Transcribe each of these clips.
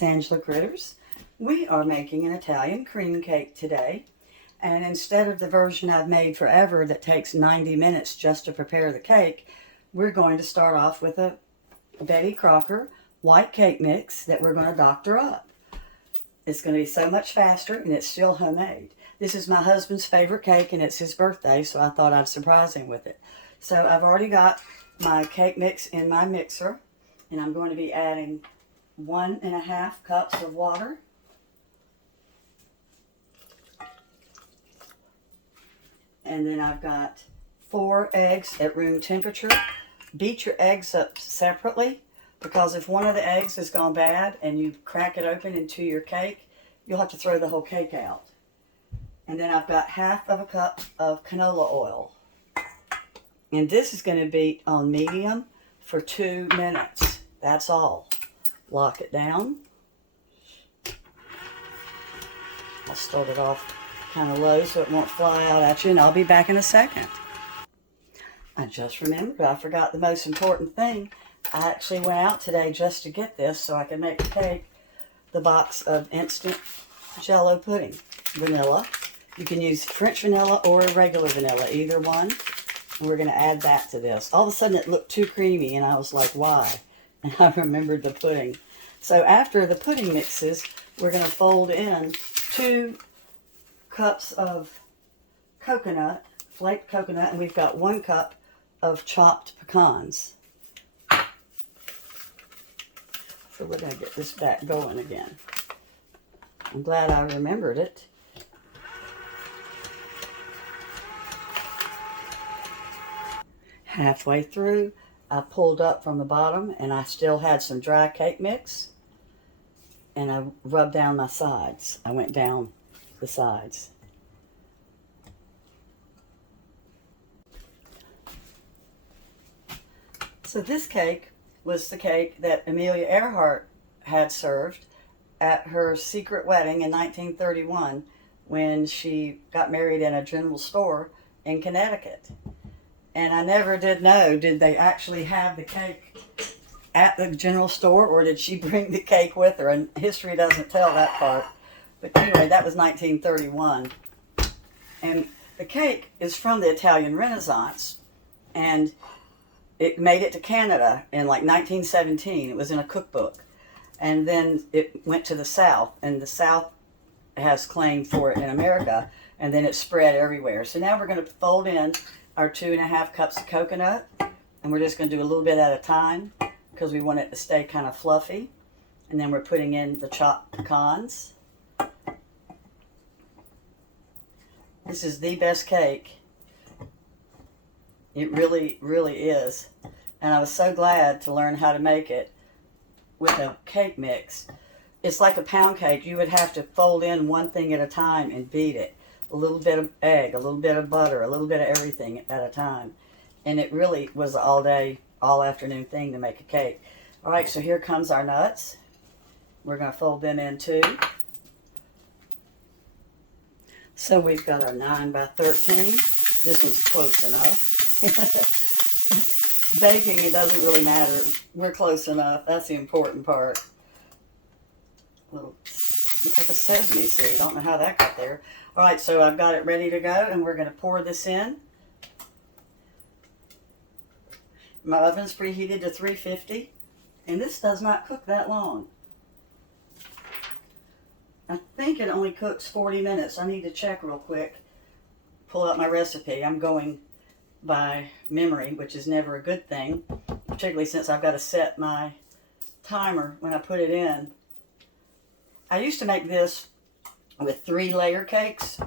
Miss Angela Critters. We are making an Italian cream cake today, and instead of the version I've made forever that takes 90 minutes just to prepare the cake, we're going to start off with a Betty Crocker white cake mix that we're going to doctor up. It's going to be so much faster, and it's still homemade. This is my husband's favorite cake, and it's his birthday, so I thought I'd surprise him with it. So I've already got my cake mix in my mixer, and I'm going to be adding 1.5 cups of water. And then I've got 4 eggs at room temperature. Beat your eggs up separately, because if one of the eggs has gone bad and you crack it open into your cake, you'll have to throw the whole cake out. And then I've got 1/2 cup of canola oil. And this is going to be on medium for 2 minutes. That's all. Lock it down. I'll start it off kind of low so it won't fly out at you, and I'll be back in a second. I just remembered I forgot the most important thing. I actually went out today just to get this so I could make the cake. The box of instant Jello pudding. Vanilla. You can use French vanilla or regular vanilla, either one. And we're going to add that to this. All of a sudden it looked too creamy, and I was like, why? And I remembered the pudding. So after the pudding mixes, we're going to fold in 2 cups of coconut, flaked coconut, and we've got 1 cup of chopped pecans. So we're going to get this back going again. I'm glad I remembered it. Halfway through, I pulled up from the bottom, and I still had some dry cake mix, and I rubbed down my sides. I went down the sides. So this cake was the cake that Amelia Earhart had served at her secret wedding in 1931 when she got married in a general store in Connecticut. And I never did know, did they actually have the cake at the general store, or did she bring the cake with her? And history doesn't tell that part. But anyway, that was 1931. And the cake is from the Italian Renaissance. And it made it to Canada in like 1917. It was in a cookbook. And then it went to the South. And the South has claim for it in America. And then it spread everywhere. So now we're going to fold in our 2.5 cups of coconut. And we're just going to do a little bit at a time, because we want it to stay kind of fluffy. And then we're putting in the chopped pecans. This is the best cake. It really, really is. And I was so glad to learn how to make it with a cake mix. It's like a pound cake. You would have to fold in one thing at a time and beat it. A little bit of egg, a little bit of butter, a little bit of everything at a time. And it really was an all day, all afternoon thing to make a cake. All right, so here comes our nuts. We're going to fold them in too. So we've got our 9 by 13. This one's close enough. Baking, it doesn't really matter. We're close enough. That's the important part. Little, looks like a sesame seed. Don't know how that got there. All right, so I've got it ready to go, and we're going to pour this in. My oven's preheated to 350, and this does not cook that long. I think it only cooks 40 minutes. I need to check real quick. Pull out my recipe. I'm going by memory, which is never a good thing, particularly since I've got to set my timer when I put it in. I used to make this with 3-layer cakes,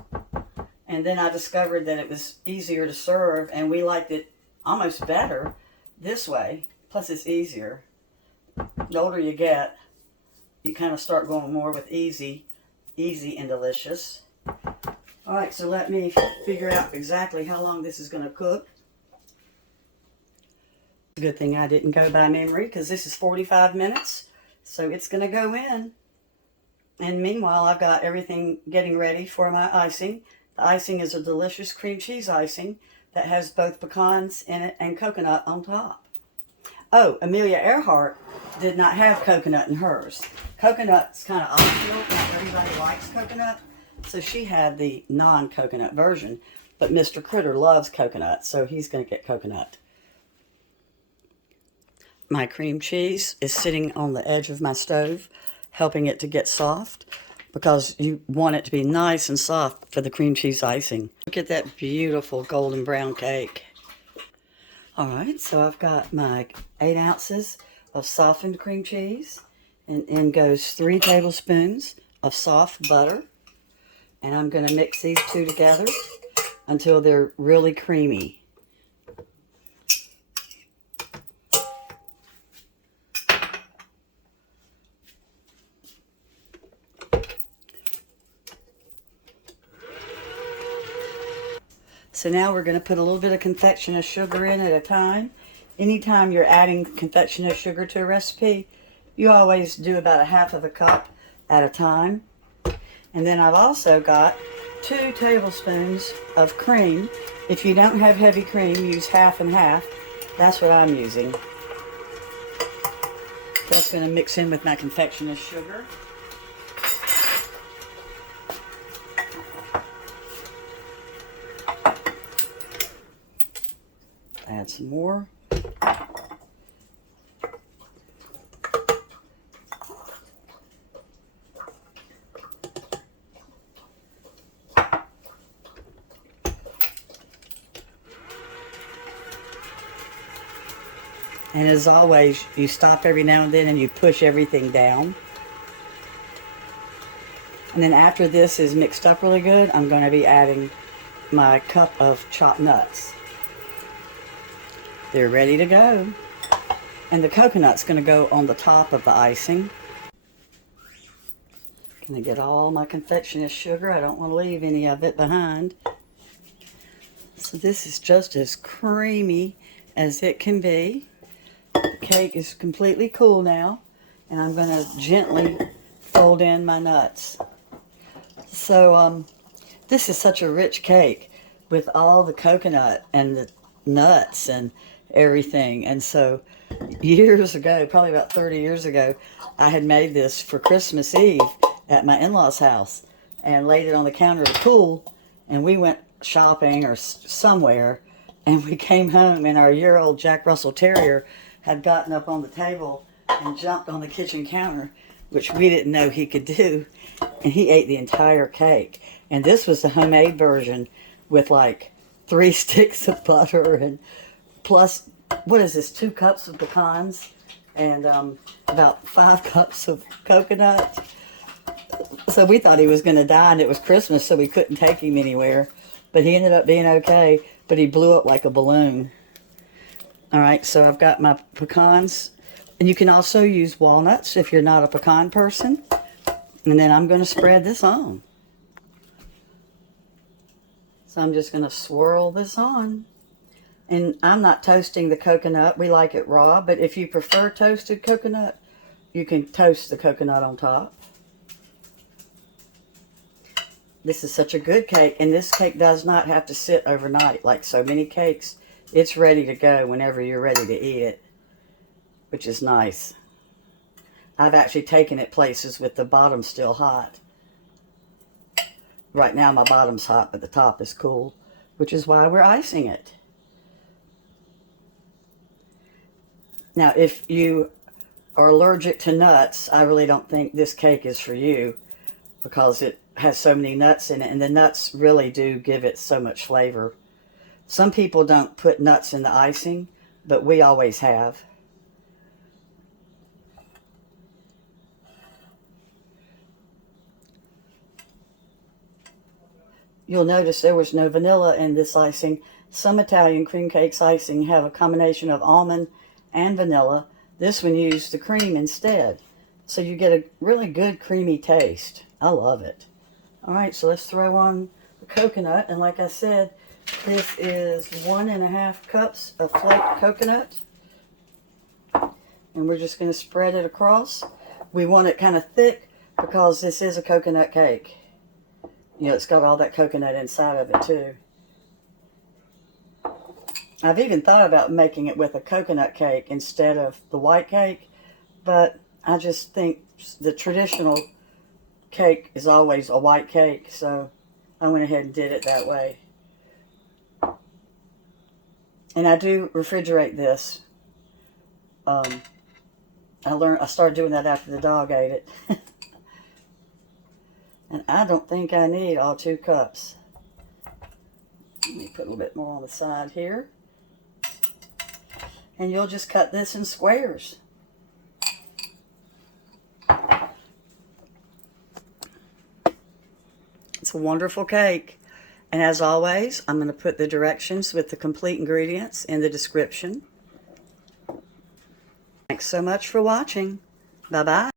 and then I discovered that it was easier to serve, and we liked it almost better this way. Plus it's easier. The older you get, you kind of start going more with easy and delicious. All right, so let me figure out exactly how long this is going to cook. It's a good thing I didn't go by memory, because this is 45 minutes, so it's going to go in. And meanwhile, I've got everything getting ready for my icing. The icing is a delicious cream cheese icing that has both pecans in it and coconut on top. Oh, Amelia Earhart did not have coconut in hers. Coconut's kind of optional. Not everybody likes coconut. So she had the non-coconut version. But Mr. Critter loves coconut, so he's going to get coconut. My cream cheese is sitting on the edge of my stove, helping it to get soft, because you want it to be nice and soft for the cream cheese icing. Look at that beautiful golden brown cake. All right, so I've got my 8 ounces of softened cream cheese, and in goes 3 tablespoons of soft butter. And I'm going to mix these two together until they're really creamy. So now we're going to put a little bit of confectioner's sugar in at a time. Anytime you're adding confectioner's sugar to a recipe, you always do about a half of a cup at a time. And then I've also got 2 tablespoons of cream. If you don't have heavy cream, use half and half. That's what I'm using. That's going to mix in with my confectioner's sugar. Add some more. And as always, you stop every now and then and you push everything down. And then after this is mixed up really good, I'm going to be adding my cup of chopped nuts. They're ready to go. And the coconut's going to go on the top of the icing. Going to get all my confectioner's sugar. I don't want to leave any of it behind. So this is just as creamy as it can be. The cake is completely cool now, and I'm going to gently fold in my nuts. So this is such a rich cake with all the coconut and the nuts and everything. And so years ago, probably about 30 years ago, I had made this for Christmas Eve at my in-laws' house and laid it on the counter to cool, and we went shopping or somewhere, and we came home, and our year-old Jack Russell Terrier had gotten up on the table and jumped on the kitchen counter, which we didn't know he could do, and he ate the entire cake. And this was the homemade version with like 3 sticks of butter and plus, what is this, 2 cups of pecans and about 5 cups of coconut. So we thought he was going to die, and it was Christmas, so we couldn't take him anywhere. But he ended up being okay, but he blew up like a balloon. All right, so I've got my pecans, and you can also use walnuts if you're not a pecan person. And then I'm going to spread this on. So I'm just going to swirl this on. And I'm not toasting the coconut. We like it raw, but if you prefer toasted coconut, you can toast the coconut on top. This is such a good cake, and this cake does not have to sit overnight like so many cakes. It's ready to go whenever you're ready to eat it, which is nice. I've actually taken it places with the bottom still hot. Right now my bottom's hot, but the top is cool, which is why we're icing it. Now, if you are allergic to nuts, I really don't think this cake is for you because it has so many nuts in it, and the nuts really do give it so much flavor. Some people don't put nuts in the icing, but we always have. You'll notice there was no vanilla in this icing. Some Italian cream cakes icing have a combination of almond and vanilla. This one used the cream instead. So you get a really good creamy taste. I love it. All right, so let's throw on the coconut. And like I said, this is 1.5 cups of flaked coconut. And we're just going to spread it across. We want it kind of thick because this is a coconut cake. You know, it's got all that coconut inside of it too. I've even thought about making it with a coconut cake instead of the white cake, but I just think the traditional cake is always a white cake, so I went ahead and did it that way. And I do refrigerate this. I started doing that after the dog ate it. And I don't think I need all 2 cups. Let me put a little bit more on the side here. And you'll just cut this in squares. It's a wonderful cake. And as always, I'm going to put the directions with the complete ingredients in the description. Thanks so much for watching. Bye-bye.